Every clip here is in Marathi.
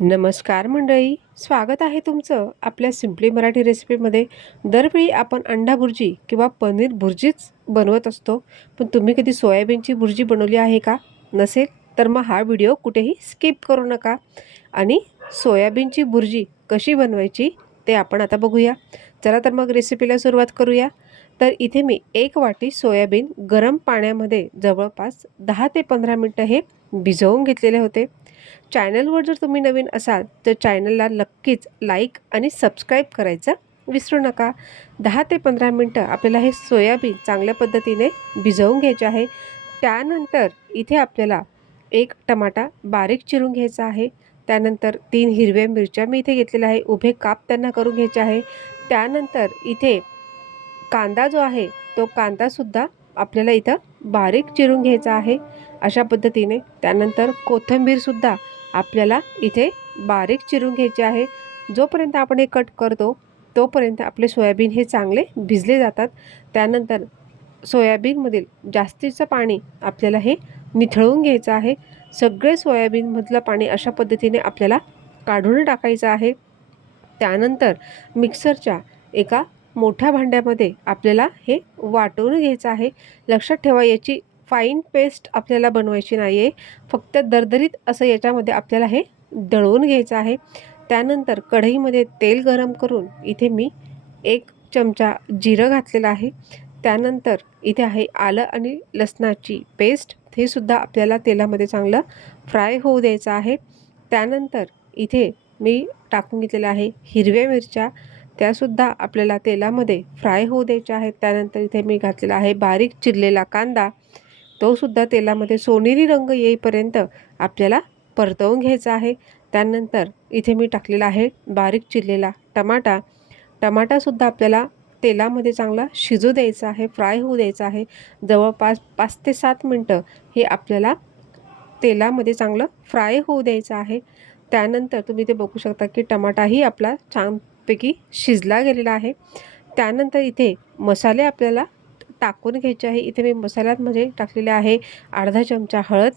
नमस्कार मंडळी स्वागत आहे तुमचं आपल्या सिम्पली मराठी रेसिपीमध्ये दरवेळी आपण अंडा भुर्जी किंवा पनीर भुर्जीच बनवत असतो. पण तुम्ही कधी सोयाबीनची भुर्जी बनवली आहे का? नसेल तर मग हा व्हिडिओ कुठेही स्किप करू नका. आणि सोयाबीनची भुर्जी कशी बनवायची ते आपण आता बघूया. चला तर मग रेसिपीला सुरुवात करूया. तर इथे मी एक वाटी सोयाबीन गरम पाण्यामध्ये जवळपास दहा ते पंधरा मिनटं हे भिजवून घेतलेले होते. चॅनलवर जर तुम्ही नवीन असाल तर चॅनलला नक्कीच लाईक आणि सबस्क्राईब करायचं विसरू नका. दहा ते पंधरा मिनटं आपल्याला हे सोयाबीन चांगल्या पद्धतीने भिजवून घ्यायचे आहे. त्यानंतर इथे आपल्याला एक टमाटा बारीक चिरून घ्यायचा आहे. त्यानंतर तीन हिरव्या मिरच्या मी इथे घेतलेल्या आहे. उभे काप त्यांना करून घ्यायचे आहे. त्यानंतर इथे कांदा जो आहे तो कांदासुद्धा आपल्याला इथं बारीक चिरून घ्यायचा आहे. अशा पद्धतीने त्यानंतर कोथिंबीरसुद्धा आपल्याला इथे बारीक चिरून घ्यायचे आहे. जोपर्यंत आपण हे कट करतो तोपर्यंत आपले सोयाबीन हे चांगले भिजले जातात. त्यानंतर सोयाबीनमधील जास्तीचं पाणी आपल्याला हे निथळून घ्यायचं आहे. सगळे सोयाबीनमधलं पाणी अशा पद्धतीने आपल्याला काढून टाकायचं आहे. त्यानंतर मिक्सरच्या एका मोठ्या भांड्यामध्ये आपल्याला हे वाटून घ्यायचं आहे. लक्षात ठेवा याची फाईन पेस्ट आपल्याला बनवायची नाही आहे फक्त दरदरीत असं याच्यामध्ये आपल्याला हे दळवून घ्यायचं आहे. त्यानंतर कढईमध्ये तेल गरम करून इथे मी एक चमचा जिरं घातलेलं आहे. त्यानंतर इथे आहे आलं आणि लसणाची पेस्ट हे सुद्धा आपल्याला तेलामध्ये चांगलं फ्राय होऊ द्यायचं आहे. त्यानंतर इथे मी टाकून घेतलेलं आहे हिरव्या मिरच्या. त्यासुद्धा आपल्याला तेलामध्ये फ्राय होऊ द्यायच्या आहेत. त्यानंतर इथे मी घातलेला आहे बारीक चिरलेला कांदा. तोसुद्धा तेलामध्ये सोनेरी रंग येईपर्यंत आपल्याला परतवून घ्यायचा आहे. त्यानंतर इथे मी टाकलेला आहे बारीक चिरलेला टमाटा. टमाटासुद्धा आपल्याला तेलामध्ये चांगला शिजू द्यायचा आहे फ्राय होऊ द्यायचा आहे. जवळपास पाच ते सात मिनटं हे आपल्याला तेलामध्ये चांगलं फ्राय होऊ द्यायचं आहे. त्यानंतर तुम्ही ते बघू शकता की टमाटाही आपला छानपैकी शिजला गेलेला आहे. त्यानंतर इथे मसाले आपल्याला टाकून घ्यायचे आहे. इथे मी मसाल्यांमध्ये म्हणजे टाकलेले आहे अर्धा चमचा हळद.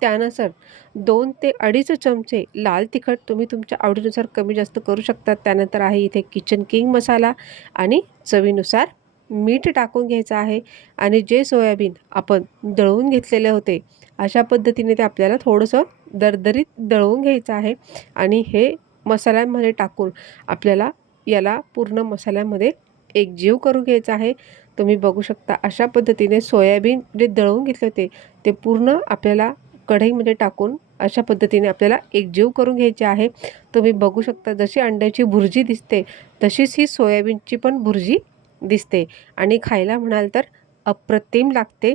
त्यानंतर दोन ते अडीच चमचे लाल तिखट तुम्ही तुमच्या आवडीनुसार कमी जास्त करू शकता. त्यानंतर आहे इथे किचन किंग मसाला आणि चवीनुसार मीठ टाकून घ्यायचं आहे आणि जे सोयाबीन आपण दळवून घेतलेले होते अशा पद्धतीने ते आपल्याला थोडंसं दरदरीत दळवून घ्यायचं आहे. आणि हे मसाल्यांमध्ये टाकून आपल्याला याला पूर्ण मसाल्यामध्ये एकजीव करून घ्यायचं आहे. तुम्ही बघू शकता अशा पद्धतीने सोयाबीन जे दळवून घेतले होते ते पूर्ण आपल्याला कढईमध्ये टाकून अशा पद्धतीने आपल्याला एकजीव करून घ्यायचे आहे. तुम्ही बघू शकता जशी अंड्याची भुर्जी दिसते तशीच ही सोयाबीनची पण भुर्जी दिसते. आणि खायला म्हणाल तर अप्रतिम लागते.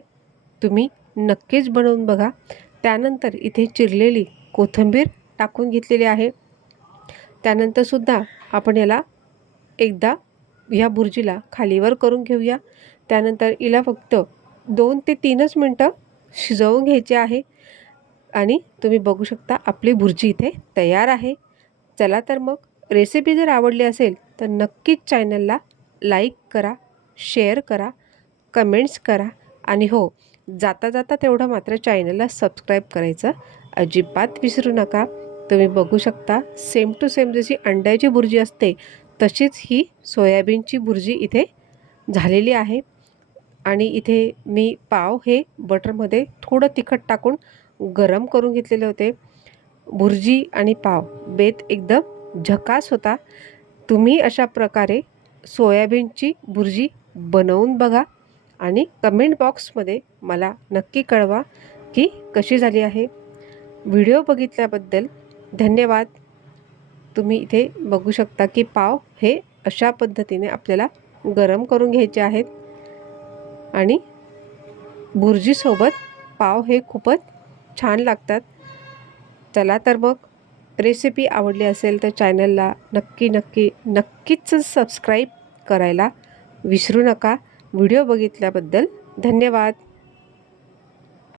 तुम्ही नक्कीच बनवून बघा. त्यानंतर इथे चिरलेली कोथिंबीर टाकून घेतलेली आहे. त्यानंतरसुद्धा आपण याला एकदा ह्या भुर्जीला खालीवर करून घेऊया. त्यानंतर हिला फक्त दोन ते तीनच मिनटं शिजवून घ्यायचे आहे. आणि तुम्ही बघू शकता आपली भुर्जी इथे तयार आहे. चला तर मग रेसिपी जर आवडली असेल तर नक्कीच चॅनलला लाईक करा शेअर करा कमेंट्स करा. आणि हो जाता जाता तेवढं मात्र चॅनलला सबस्क्राईब करायचं अजिबात विसरू नका. तुम्ही बघू शकता सेम टू सेम जशी अंड्याची भुर्जी असते तशीच ही सोयाबीनची भुर्जी इथे झालेली आहे. आणि इथे मी पाव हे बटरमध्ये थोडं तिखट टाकून गरम करून घेतलेले होते. भुर्जी आणि पाव बेत एकदम झकास होता. तुम्ही अशा प्रकारे सोयाबीनची भुर्जी बनवून बघा आणि कमेंट बॉक्समध्ये मला नक्की कळवा की कशी झाली आहे. व्हिडिओ बघितल्याबद्दल धन्यवाद. तुम्ही इथे बघू शकता की पाव हे अशा पद्धतीने आपल्याला गरम करून घ्यायचे आहेत. आणि भुर्जीसोबत पाव हे खूपच छान लागतात. चला तर मग रेसिपी आवडली असेल तर चॅनलला नक्की नक्की नक्कीच सबस्क्राईब करायला विसरू नका. व्हिडिओ बघितल्याबद्दल धन्यवाद.